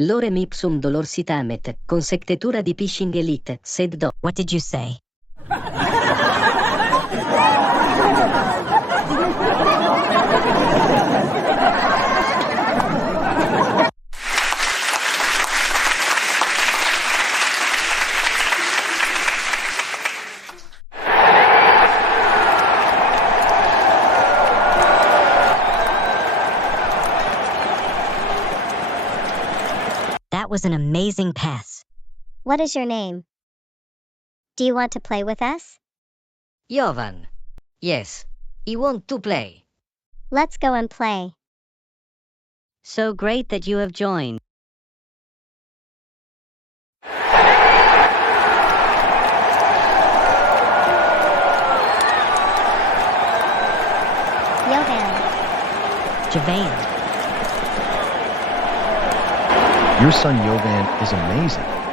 Lorem ipsum dolorsitamet, consectetura di Pishing elite, sed do. What did you say? That was an amazing pass. What is your name? Do you want to play with us? Jovan. Yes. I want to play. Let's go and play. So great that you have joined. Jovan. Jovan. Your son Jovan is amazing.